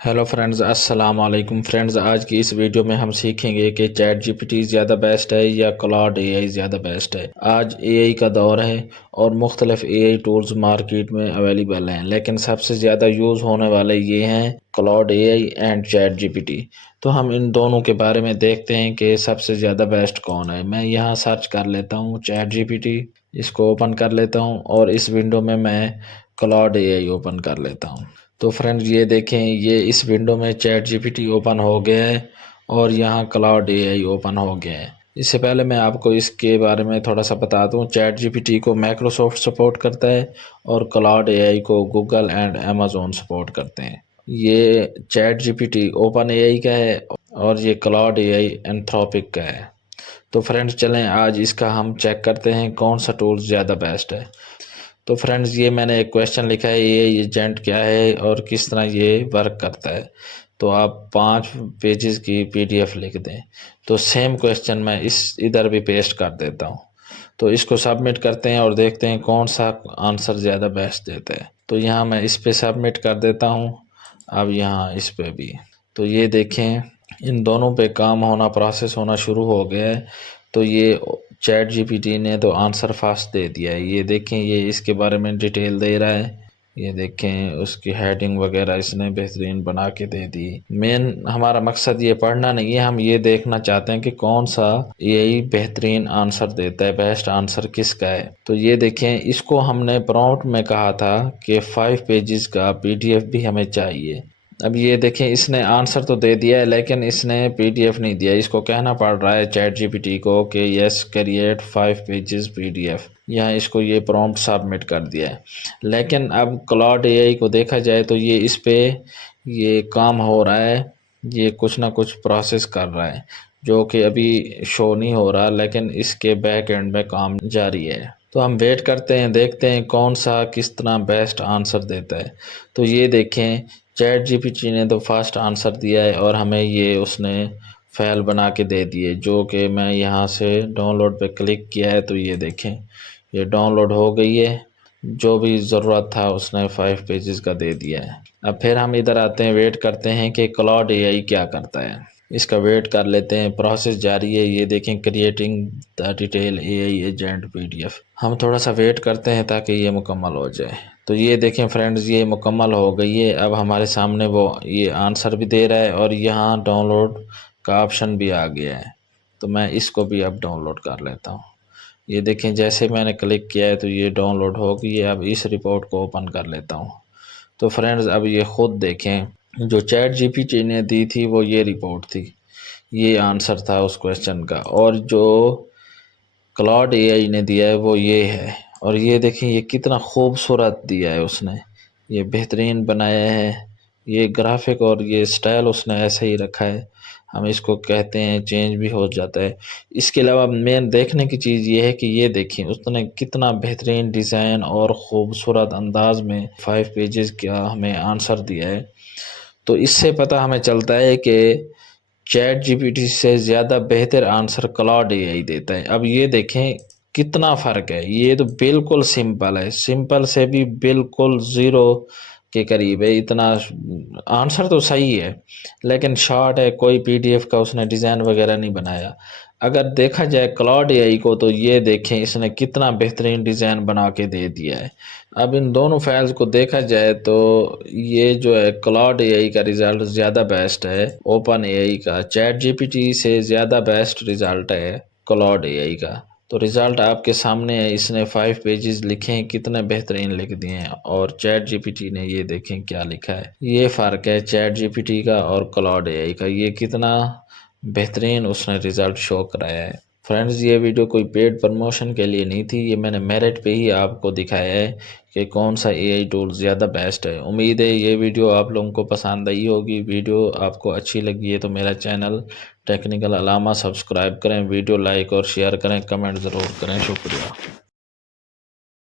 Hello friends, अस्सलाम वालेकुम friends. आज की इस वीडियो में हम सीखेंगे कि चैट जीपीटी ज़्यादा बेस्ट है या क्लाउड एआई ज़्यादा बेस्ट है। आज एआई का दौर है और मुख्तलिफ एआई टूल्स मार्केट में अवेलेबल हैं, लेकिन सबसे ज़्यादा यूज़ होने वाले ये हैं Claude AI and chat GPT. तो हम इन दोनों के बारे में देखते हैं कि सबसे ज़्यादा बेस्ट कौन है। मैं यहाँ सर्च कर लेता हूँ चैट जीपीटी, इसको ओपन कर लेता हूँ और इस विंडो में मैं क्लाउड एआई ओपन कर लेता हूँ। तो फ्रेंड्स ये देखें, ये इस विंडो में चैट जीपीटी ओपन हो गया है और यहाँ क्लाउड एआई ओपन हो गया है। इससे पहले मैं आपको इसके बारे में थोड़ा सा बता दूं। चैट जीपीटी को माइक्रोसॉफ्ट सपोर्ट करता है और क्लाउड एआई को गूगल एंड अमेजोन सपोर्ट करते हैं। ये चैट जीपीटी ओपन एआई का है और ये क्लाउड एआई एंथ्रोपिक का है। तो फ्रेंड्स चलें आज इसका हम चेक करते हैं कौन सा टूल ज़्यादा बेस्ट है। तो फ्रेंड्स ये मैंने एक क्वेश्चन लिखा है, ये एजेंट क्या है और किस तरह ये वर्क करता है। तो आप 5 पेजेस की पीडीएफ लिख दें। तो सेम क्वेश्चन मैं इधर भी पेस्ट कर देता हूँ। तो इसको सबमिट करते हैं और देखते हैं कौन सा आंसर ज़्यादा बेस्ट देता है। तो यहाँ मैं इस पे सबमिट कर देता हूँ। अब यहाँ इस पे भी। तो ये देखें, इन दोनों पे काम होना, प्रोसेस होना शुरू हो गया है। तो ये चैट जीपीटी ने तो आंसर फास्ट दे दिया है। ये देखें, ये इसके बारे में डिटेल दे रहा है। ये देखें, उसकी हेडिंग वगैरह इसने बेहतरीन बना के दे दी। मेन हमारा मकसद ये पढ़ना नहीं है, हम ये देखना चाहते हैं कि कौन सा यही बेहतरीन आंसर देता है, बेस्ट आंसर किसका है। तो ये देखें, इसको हमने प्रॉम्प्ट में कहा था कि 5 पेजेस का पीडीएफ भी हमें चाहिए। अब ये देखें, इसने आंसर तो दे दिया है लेकिन इसने पीडीएफ नहीं दिया। इसको कहना पड़ रहा है चैट जीपीटी को कि यस क्रिएट 5 पेजेस पीडीएफ। यहाँ इसको ये प्रॉम्प्ट सबमिट कर दिया है। लेकिन अब क्लाउड एआई को देखा जाए तो ये इस पे ये काम हो रहा है, ये कुछ ना कुछ प्रोसेस कर रहा है जो कि अभी शो नहीं हो रहा, लेकिन इसके बैक एंड में काम जारी है। तो हम वेट करते हैं, देखते हैं कौन सा किस तरह बेस्ट आंसर देता है। तो ये देखें, चैट जीपीटी ने तो फर्स्ट आंसर दिया है और हमें ये उसने फाइल बना के दे दिए, जो कि मैं यहाँ से डाउनलोड पे क्लिक किया है। तो ये देखें, ये डाउनलोड हो गई है। जो भी ज़रूरत था उसने 5 पेजेस का दे दिया है। अब फिर हम इधर आते हैं, वेट करते हैं कि क्लाउड एआई क्या करता है। इसका वेट कर लेते हैं, प्रोसेस जारी है। ये देखें, creating the detail AI agent PDF. हम थोड़ा सा वेट करते हैं ताकि ये मुकम्मल हो जाए। तो ये देखें फ्रेंड्स, ये मुकम्मल हो गई है। अब हमारे सामने वो ये आंसर भी दे रहा है और यहाँ डाउनलोड का ऑप्शन भी आ गया है। तो मैं इसको भी अब डाउनलोड कर लेता हूँ। ये देखें, जैसे मैंने क्लिक किया है तो ये डाउनलोड हो गई है। अब इस रिपोर्ट को ओपन कर लेता हूँ। तो फ्रेंड्स अब ये खुद देखें, जो चैट जीपीटी ने दी थी वो ये रिपोर्ट थी, ये आंसर था उस क्वेश्चन का, और जो क्लाउड एआई ने दिया है वो ये है। और ये देखें, ये कितना खूबसूरत दिया है उसने, ये बेहतरीन बनाया है। ये ग्राफिक और ये स्टाइल उसने ऐसे ही रखा है। हम इसको कहते हैं चेंज भी हो जाता है। इसके अलावा मेन देखने की चीज़ ये है कि ये देखें उसने कितना बेहतरीन डिज़ाइन और ख़ूबसूरत अंदाज में 5 पेजेस का हमें आंसर दिया है। तो इससे पता हमें चलता है कि चैट जीपीटी से ज़्यादा बेहतर आंसर क्लाउड एआई देता है। अब ये देखें कितना फ़र्क है। ये तो बिल्कुल सिंपल है, सिंपल से भी बिल्कुल ज़ीरो के करीब है। इतना आंसर तो सही है लेकिन शॉर्ट है, कोई पीडीएफ का उसने डिज़ाइन वगैरह नहीं बनाया। अगर देखा जाए क्लाउड एआई को तो ये देखें इसने कितना बेहतरीन डिज़ाइन बना के दे दिया है। अब इन दोनों फाइल्स को देखा जाए तो ये जो है क्लाउड एआई का रिज़ल्ट ज़्यादा बेस्ट है ओपन एआई का। चैट जीपीटी से ज़्यादा बेस्ट रिज़ल्ट है क्लाउड एआई का। तो रिज़ल्ट आपके सामने है। इसने 5 पेजेस लिखे हैं, कितने बेहतरीन लिख दिए हैं, और चैट जीपीटी ने ये देखें क्या लिखा है। ये फ़र्क है चैट जीपीटी का और क्लाउड एआई का, ये कितना बेहतरीन उसने रिज़ल्ट शो कराया है। फ्रेंड्स ये वीडियो कोई पेड प्रमोशन के लिए नहीं थी, ये मैंने मेरिट पे ही आपको दिखाया है कि कौन सा एआई टूल ज़्यादा बेस्ट है। उम्मीद है ये वीडियो आप लोगों को पसंद आई होगी। वीडियो आपको अच्छी लगी है तो मेरा चैनल टेक्निकल अलामा सब्सक्राइब करें, वीडियो लाइक और शेयर करें, कमेंट ज़रूर करें। शुक्रिया।